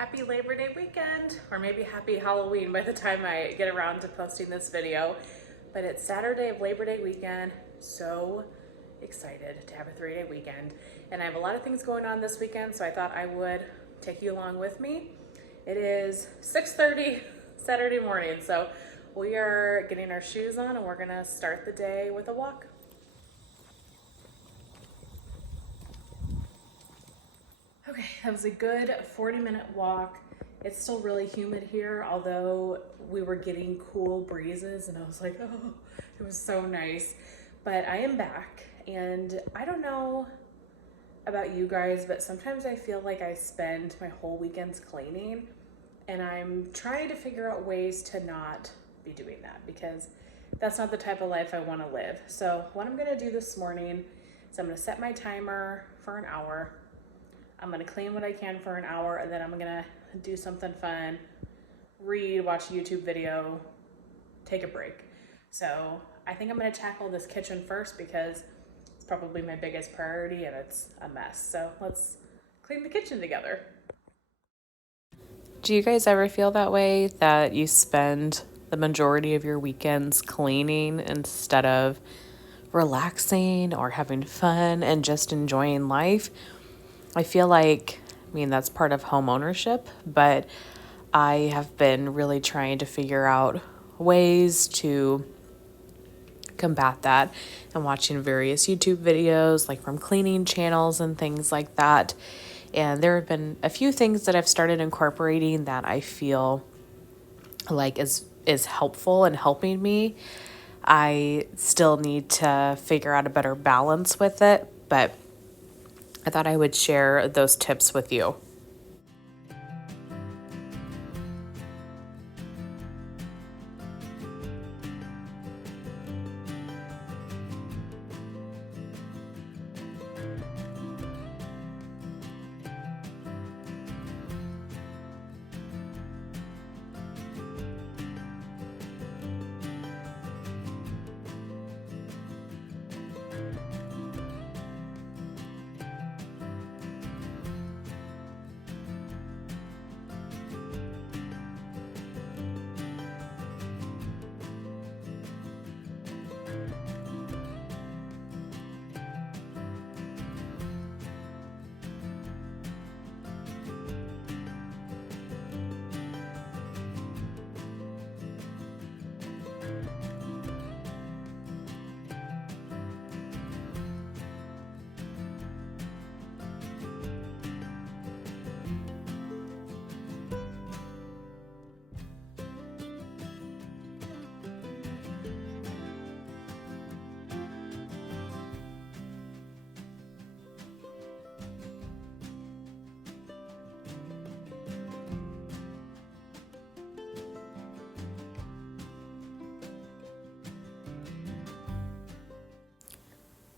Happy Labor Day weekend, or maybe happy Halloween by the time I get around to posting this video. But it's Saturday of Labor Day weekend. So excited to have a 3-day weekend. And I have a lot of things going on this weekend, so I thought I would take you along with me. It is 6:30 Saturday morning, so we are getting our shoes on and we're gonna start the day with a walk. Okay, that was a good 40-minute walk. It's still really humid here, although we were getting cool breezes and I was like, oh, it was so nice. But I am back, and I don't know about you guys, but sometimes I feel like I spend my whole weekends cleaning, and I'm trying to figure out ways to not be doing that because that's not the type of life I want to live. So what I'm gonna do this morning is I'm gonna set my timer for an hour. I'm gonna clean what I can for an hour, and then I'm gonna do something fun, read, watch a YouTube video, take a break. So I think I'm gonna tackle this kitchen first because it's probably my biggest priority and it's a mess. So let's clean the kitchen together. Do you guys ever feel that way, that you spend the majority of your weekends cleaning instead of relaxing or having fun and just enjoying life? I feel like, that's part of home ownership, but I have been really trying to figure out ways to combat that and watching various YouTube videos, like from cleaning channels and things like that. And there have been a few things that I've started incorporating that I feel like is helpful and helping me. I still need to figure out a better balance with it, but I thought I would share those tips with you.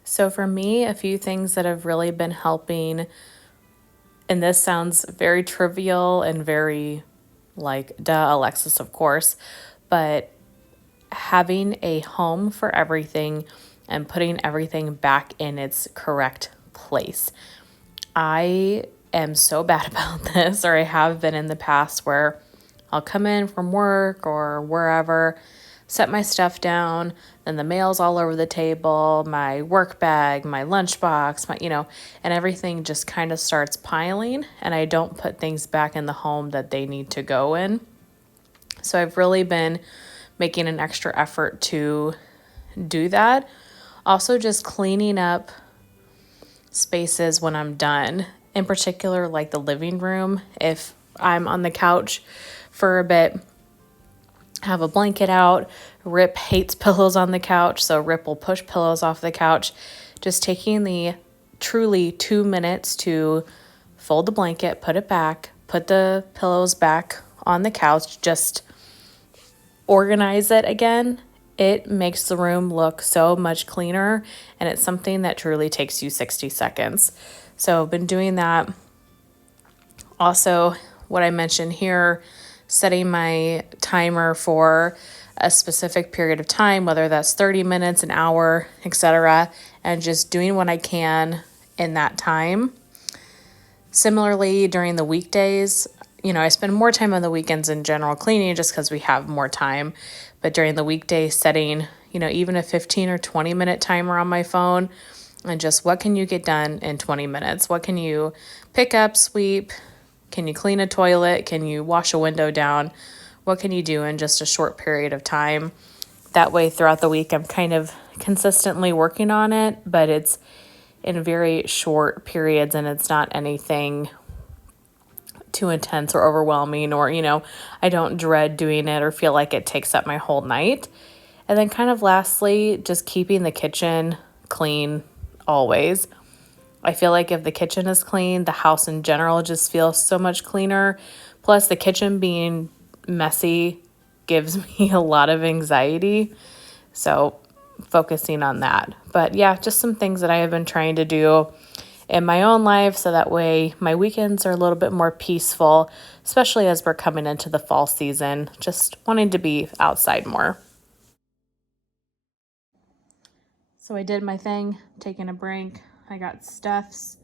So for me, a few things that have really been helping, and this sounds very trivial and very like, duh, Alexis, of course, but having a home for everything and putting everything back in its correct place. I am so bad about this, or I have been in the past, where I'll come in from work or wherever, set my stuff down, then the mail's all over the table, my work bag, my lunchbox, and everything just kind of starts piling, and I don't put things back in the home that they need to go in. So I've really been making an extra effort to do that. Also, just cleaning up spaces when I'm done, in particular, like the living room. If I'm on the couch for a bit, have a blanket out. Rip hates pillows on the couch, so Rip will push pillows off the couch. Just taking the truly 2 minutes to fold the blanket, put it back, put the pillows back on the couch, just organize it again. It makes the room look so much cleaner, and it's something that truly takes you 60 seconds. So I've been doing that. Also, what I mentioned here, setting my timer for a specific period of time, whether that's 30 minutes, an hour, etc., and just doing what I can in that time. Similarly, during the weekdays, you know, I spend more time on the weekends in general cleaning just because we have more time. But during the weekday, setting, you know, even a 15 or 20-minute timer on my phone, and just what can you get done in 20 minutes? What can you pick up, sweep? Can you clean a toilet? Can you wash a window down? What can you do in just a short period of time? That way, throughout the week, I'm kind of consistently working on it, but it's in very short periods and it's not anything too intense or overwhelming, or, you know, I don't dread doing it or feel like it takes up my whole night. And then kind of lastly, just keeping the kitchen clean always. I feel like if the kitchen is clean, the house in general just feels so much cleaner. Plus, the kitchen being messy gives me a lot of anxiety. So, focusing on that. But yeah, just some things that I have been trying to do in my own life so that way my weekends are a little bit more peaceful, especially as we're coming into the fall season, just wanting to be outside more. So I did my thing, taking a break. I got Steph's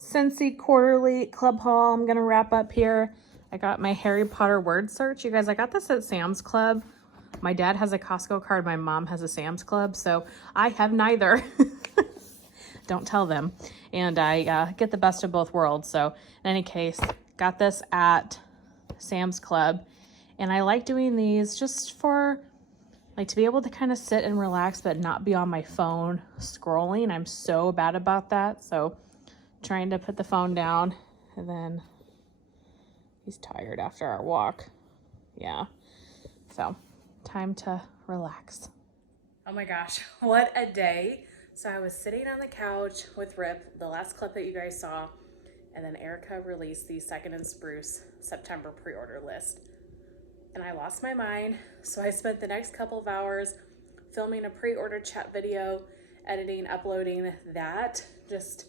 Scentsy quarterly club haul. I'm gonna wrap up here. I got my Harry Potter word search. You guys, I got this at Sam's Club. My dad has a Costco card. My mom has a Sam's Club. So I have neither. Don't tell them. And I get the best of both worlds. So in any case, got this at Sam's Club. And I like doing these just for like to be able to kind of sit and relax, but not be on my phone scrolling. I'm so bad about that. So trying to put the phone down, and then he's tired after our walk. Yeah. So time to relax. Oh my gosh, what a day. So I was sitting on the couch with Rip, the last clip that you guys saw, and then Erica released the Second and Spruce September pre-order list. And I lost my mind, so I spent the next couple of hours filming a pre-order chat video, editing, uploading that. Just,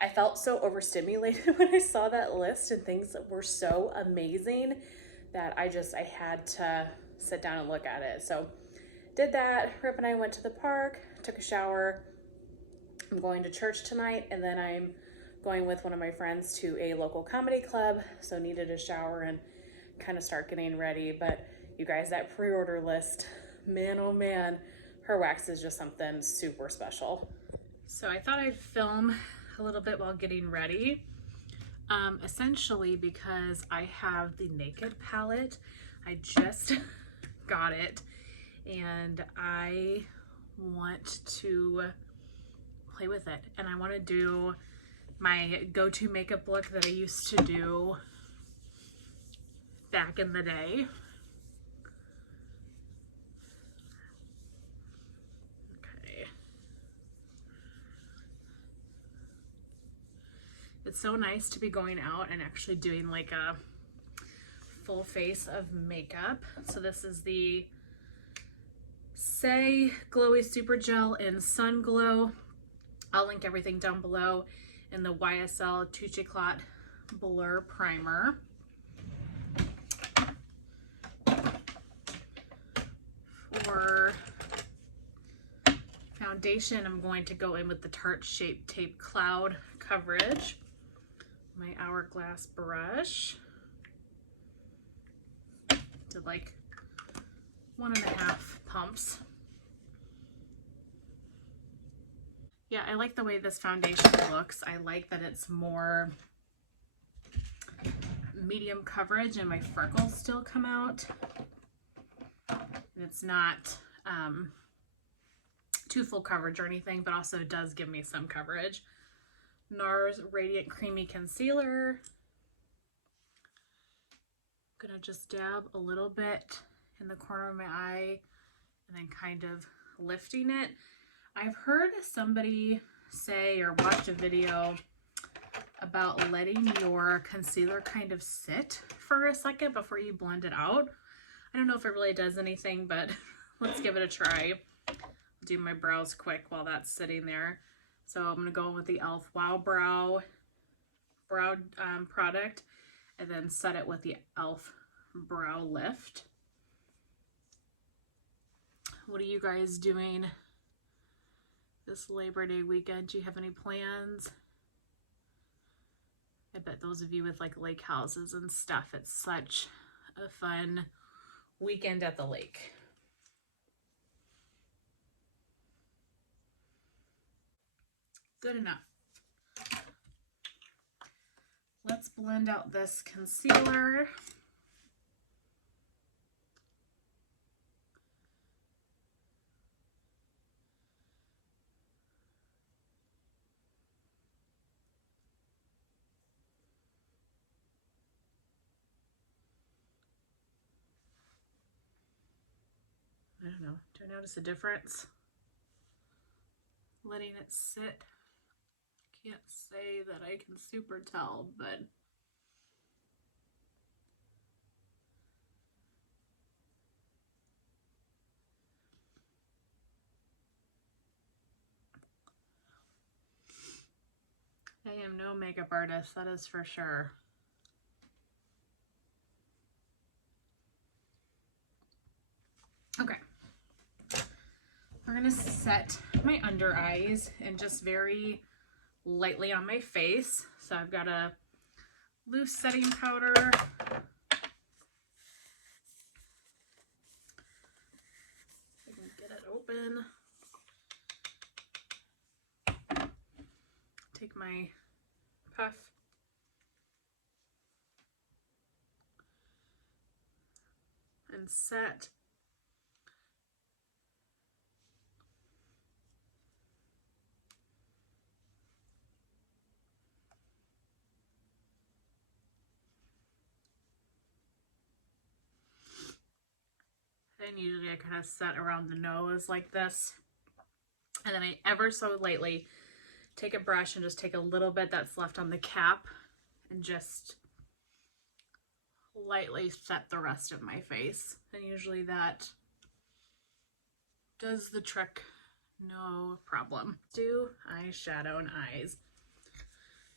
I felt so overstimulated when I saw that list, and things were so amazing that I had to sit down and look at it. So did that. Rip and I went to the park, took a shower. I'm going to church tonight, and then I'm going with one of my friends to a local comedy club, so needed a shower and kind of start getting ready. But you guys, that pre-order list, man, oh man, her wax is just something super special. So I thought I'd film a little bit while getting ready. Essentially because I have the Naked palette. I just got it and I want to play with it, and I want to do my go-to makeup look that I used to do back in the day. Okay. It's so nice to be going out and actually doing like a full face of makeup. So this is the Say Glowy Super Gel in Sun Glow. I'll link everything down below. In the YSL Touche Clot Blur Primer. For foundation, I'm going to go in with the Tarte Shape Tape Cloud Coverage. My Hourglass brush. Did like 1.5 pumps. Yeah, I like the way this foundation looks. I like that it's more medium coverage and my freckles still come out. And it's not too full coverage or anything, but also does give me some coverage. NARS Radiant Creamy Concealer. I'm gonna just dab a little bit in the corner of my eye and then kind of lifting it. I've heard somebody say or watched a video about letting your concealer kind of sit for a second before you blend it out. I don't know if it really does anything, but let's give it a try. Do my brows quick while that's sitting there. So I'm gonna go with the e.l.f. Wow Brow product, and then set it with the e.l.f. Brow Lift. What are you guys doing this Labor Day weekend? Do you have any plans? I bet those of you with like lake houses and stuff, it's such a fun weekend at the lake. Good enough. Let's blend out this concealer. I don't know, do I notice a difference? Letting it sit. Can't say that I can super tell, but I am no makeup artist, that is for sure. Okay. We're gonna set my under eyes and just very lightly on my face. So I've got a loose setting powder. I can get it open. Take my puff. And set. And usually I kind of set around the nose like this. And then I ever so lightly take a brush and just take a little bit that's left on the cap and just lightly set the rest of my face. And usually that does the trick, no problem. Do eyeshadow and eyes.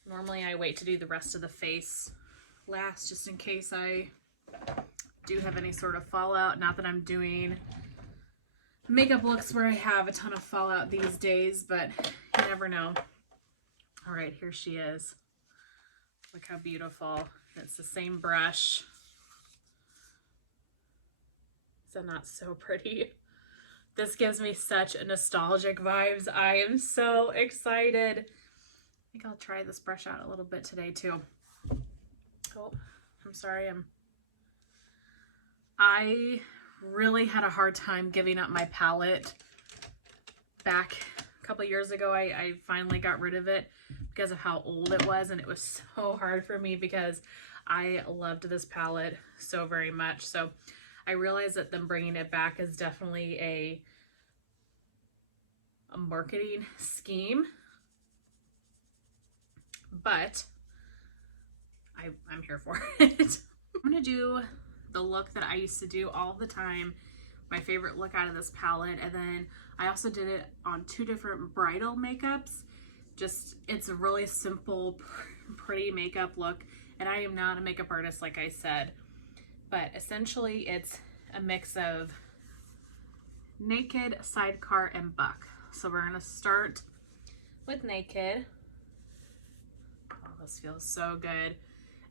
Normally I wait to do the rest of the face last just in case I do have any sort of fallout. Not that I'm doing makeup looks where I have a ton of fallout these days, but you never know. All right, here she is. Look how beautiful. It's the same brush. Is that not so pretty? This gives me such nostalgic vibes. I am so excited. I think I'll try this brush out a little bit today too. Oh, I'm sorry. I really had a hard time giving up my palette back a couple years ago. I finally got rid of it because of how old it was, and it was so hard for me because I loved this palette so very much. So I realized that them bringing it back is definitely a marketing scheme, but I'm here for it. I'm gonna do the look that I used to do all the time, my favorite look out of this palette, and then I also did it on 2 different bridal makeups. Just, it's a really simple, pretty makeup look, and I am not a makeup artist like I said, but essentially it's a mix of Naked, Sidecar, and Buck. So we're gonna start with Naked. Oh, this feels so good.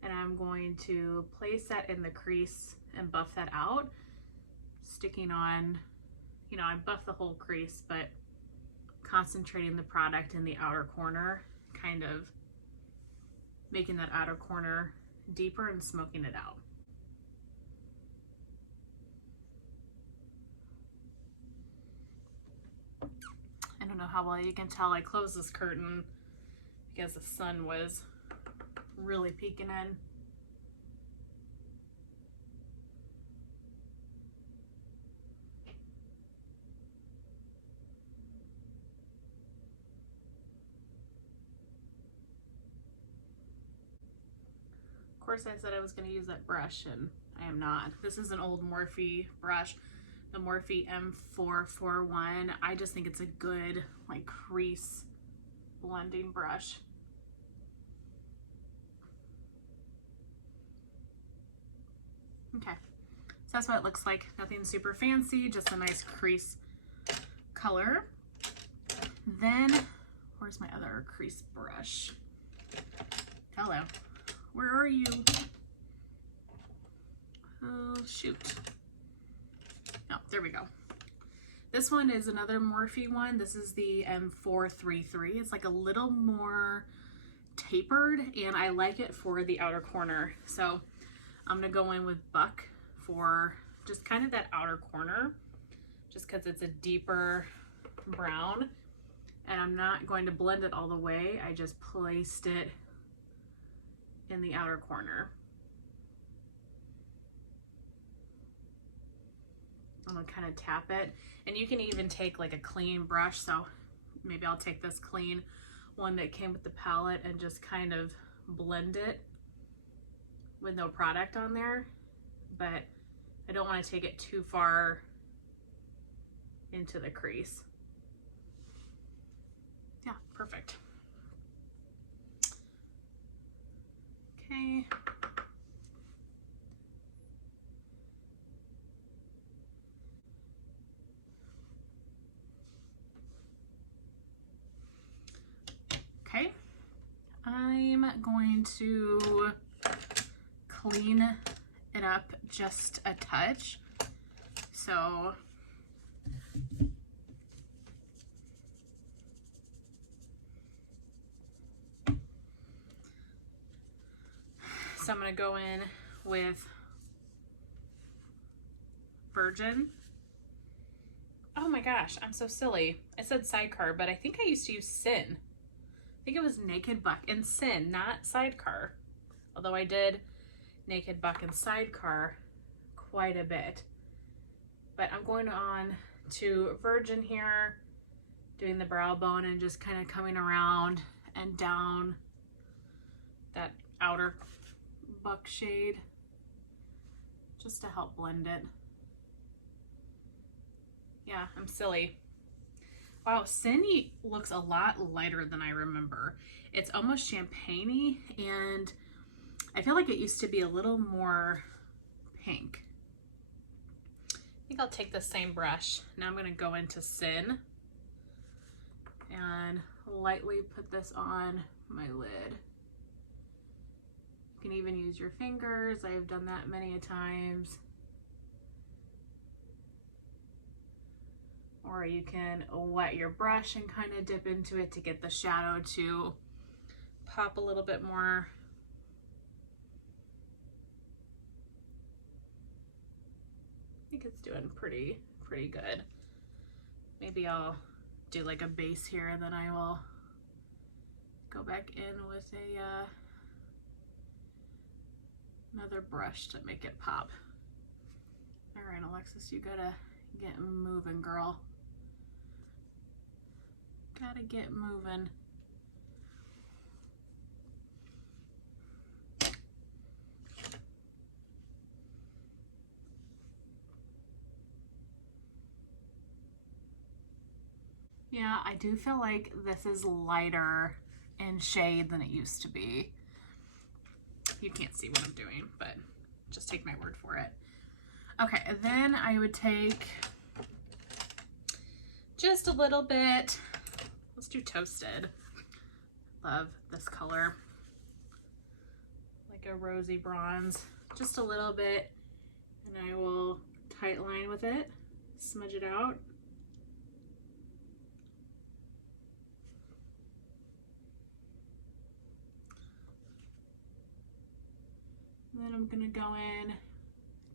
And I'm going to place that in the crease and buff that out, sticking on, you know, I buff the whole crease, but concentrating the product in the outer corner, kind of making that outer corner deeper and smoking it out. I don't know how well you can tell I closed this curtain because the sun was really peeking in. Of course I said I was going to use that brush, and I am not. This is an old Morphe brush, the Morphe M441. I just think it's a good like crease blending brush. Okay, so that's what it looks like. Nothing super fancy, just a nice crease color. Then, where's my other crease brush? Hello. Where are you? Oh, shoot. Oh, there we go. This one is another Morphe one. This is the M433. It's like a little more tapered, and I like it for the outer corner. So I'm gonna go in with Buck for just kind of that outer corner, just because it's a deeper brown. And I'm not going to blend it all the way. I just placed it in the outer corner. I'm gonna kind of tap it. And you can even take like a clean brush. So maybe I'll take this clean one that came with the palette and just kind of blend it with no product on there. But I don't want to take it too far into the crease. Yeah, perfect. Okay. Okay. I'm going to clean it up just a touch. So I'm going to go in with Virgin. Oh my gosh, I'm so silly. I said Sidecar, but I think I used to use Sin. I think it was Naked Buck and Sin, not Sidecar. Although I did Naked Buck and Sidecar quite a bit. But I'm going on to Virgin here, doing the brow bone and just kind of coming around and down that outer Buck shade just to help blend it. Yeah, I'm silly. Wow, Sin looks a lot lighter than I remember. It's almost champagne-y, and I feel like it used to be a little more pink. I think I'll take the same brush. Now I'm gonna go into Sin and lightly put this on my lid. You can even use your fingers. I've done that many a times. Or you can wet your brush and kind of dip into it to get the shadow to pop a little bit more. I think it's doing pretty good. Maybe I'll do like a base here, and then I will go back in with a another brush to make it pop. All right, Alexis, you gotta get moving, girl. Gotta get moving. Yeah, I do feel like this is lighter in shade than it used to be. You can't see what I'm doing, but just take my word for it. Okay, and then I would take just a little bit. Let's do Toasted. Love this color. Like a rosy bronze. Just a little bit, and I will tight line with it, smudge it out. And then I'm gonna go in,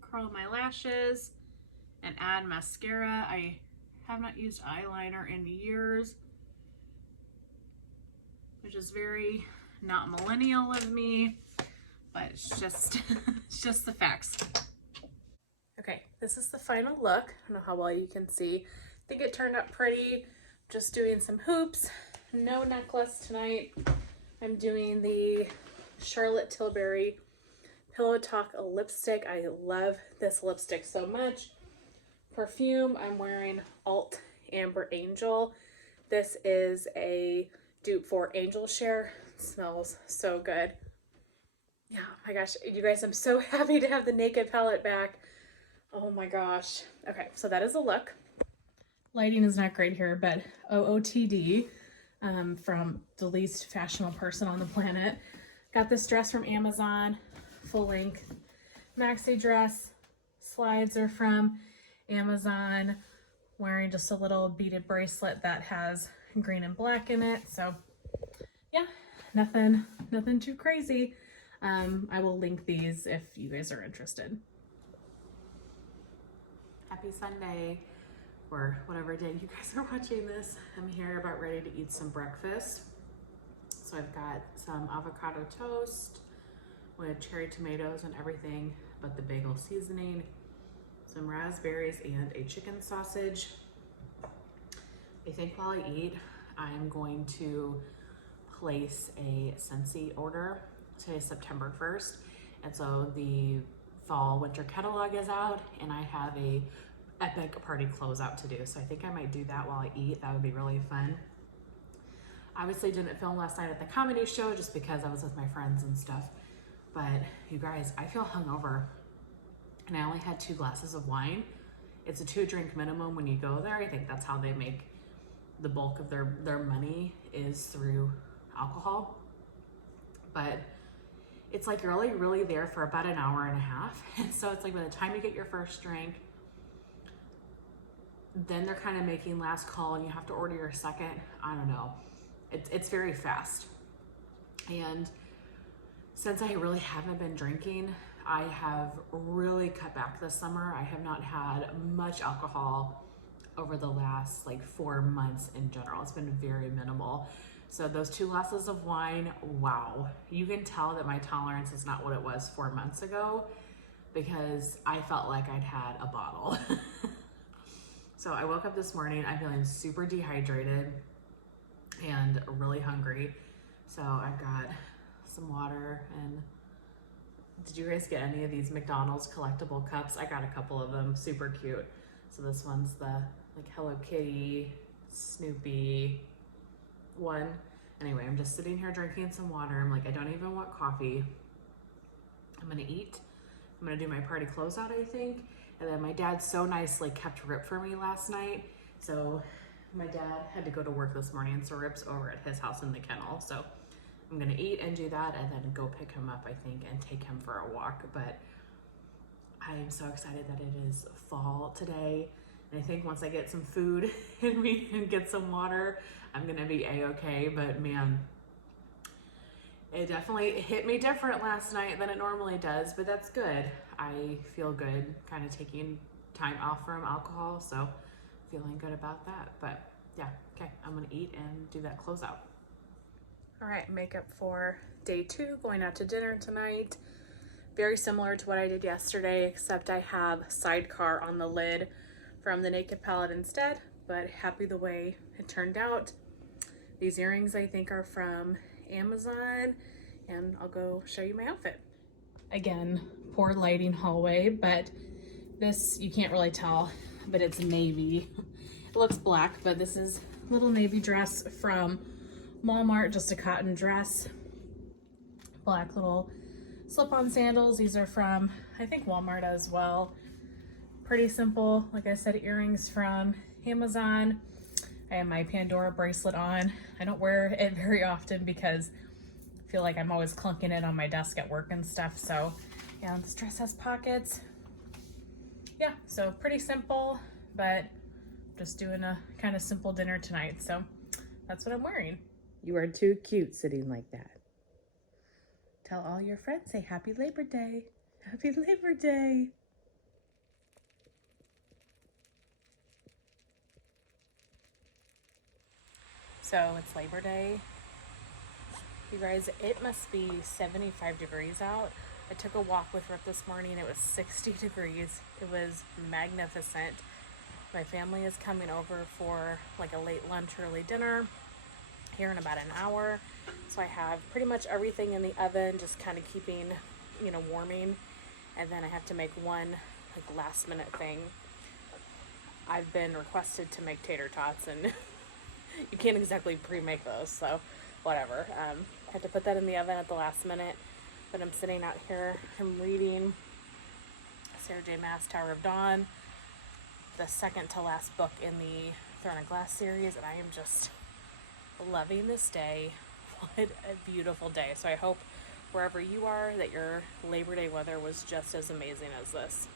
curl my lashes, and add mascara. I have not used eyeliner in years, which is very not millennial of me, but it's just it's just the facts. Okay, this is the final look. I don't know how well you can see. I think it turned out pretty. Just doing some hoops, no necklace tonight. I'm doing the Charlotte Tilbury Pillow Talk lipstick. I love this lipstick so much. Perfume, I'm wearing Alt Amber Angel. This is a dupe for Angel Share. It smells so good. Yeah, oh my gosh, you guys, I'm so happy to have the Naked palette back. Oh my gosh. Okay, so that is a look. Lighting is not great here, but OOTD from the least fashionable person on the planet Got this dress from Amazon, full length maxi dress. Slides are from Amazon. Wearing just a little beaded bracelet that has green and black in it. So yeah, nothing too crazy. I will link these if you guys are interested. Happy Sunday, or whatever day you guys are watching this. I'm here about ready to eat some breakfast. So I've got some avocado toast with cherry tomatoes and everything but the bagel seasoning, some raspberries, and a chicken sausage. I think while I eat, I'm going to place a Scentsy order. Today's September 1st, and so the fall winter catalog is out, and I have a epic party closeout to do. So I think I might do that while I eat. That would be really fun. Obviously didn't film last night at the comedy show just because I was with my friends and stuff. But you guys, I feel hungover, and I only had 2 glasses of wine. It's a 2-drink minimum when you go there. I think that's how they make the bulk of their money, is through alcohol. But it's like you're only really there for about an hour and a half. And so it's like by the time you get your first drink, then they're kind of making last call and you have to order your second. I don't know. It's very fast. And since I really haven't been drinking, I have really cut back this summer. I have not had much alcohol over the last like 4 months in general. It's been very minimal. So those 2 glasses of wine, wow. You can tell that my tolerance is not what it was 4 months ago, because I felt like I'd had a bottle. So I woke up this morning, I'm feeling super dehydrated and really hungry. So I've got some water. And did you guys get any of these McDonald's collectible cups? I got a couple of them, super cute. So this one's the like Hello Kitty, Snoopy one. Anyway, I'm just sitting here drinking some water. I'm like, I don't even want coffee. I'm gonna eat. I'm gonna do my party closeout, I think. And then my dad so nicely kept Rip for me last night. So my dad had to go to work this morning, so Rip's over at his house in the kennel. So I'm gonna eat and do that and then go pick him up, I think, and take him for a walk. But I am so excited that it is fall today. And I think once I get some food in me and get some water, I'm gonna be a-okay. But man, it definitely hit me different last night than it normally does, but that's good. I feel good kind of taking time off from alcohol, so feeling good about that. But yeah, okay, I'm gonna eat and do that closeout. All right, makeup for day 2, going out to dinner tonight. Very similar to what I did yesterday, except I have Sidecar on the lid from the Naked palette instead, but happy the way it turned out. These earrings I think are from Amazon, and I'll go show you my outfit. Again, poor lighting hallway, but this, you can't really tell, but it's navy. It looks black, but this is a little navy dress from Walmart, just a cotton dress. Black little slip-on sandals. These are from, I think, Walmart as well. Pretty simple. Like I said, earrings from Amazon. I have my Pandora bracelet on. I don't wear it very often because I feel like I'm always clunking it on my desk at work and stuff. So yeah, this dress has pockets. Yeah, so pretty simple, but just doing a kind of simple dinner tonight. So that's what I'm wearing. You are too cute sitting like that. Tell all your friends, say Happy Labor Day. Happy Labor Day. So it's Labor Day. You guys, it must be 75 degrees out. I took a walk with Rip this morning. It was 60 degrees. It was magnificent. My family is coming over for like a late lunch, early dinner here in about an hour. So I have pretty much everything in the oven, just kind of keeping, you know, warming. And then I have to make one like last minute thing. I've been requested to make tater tots, and you can't exactly pre-make those, so whatever. I had to put that in the oven at the last minute, but I'm sitting out here, I'm reading Sarah J. Maas' Tower of Dawn, the second to last book in the Throne of Glass series, and I am just loving this day. What a beautiful day. So I hope wherever you are, that your Labor Day weather was just as amazing as this.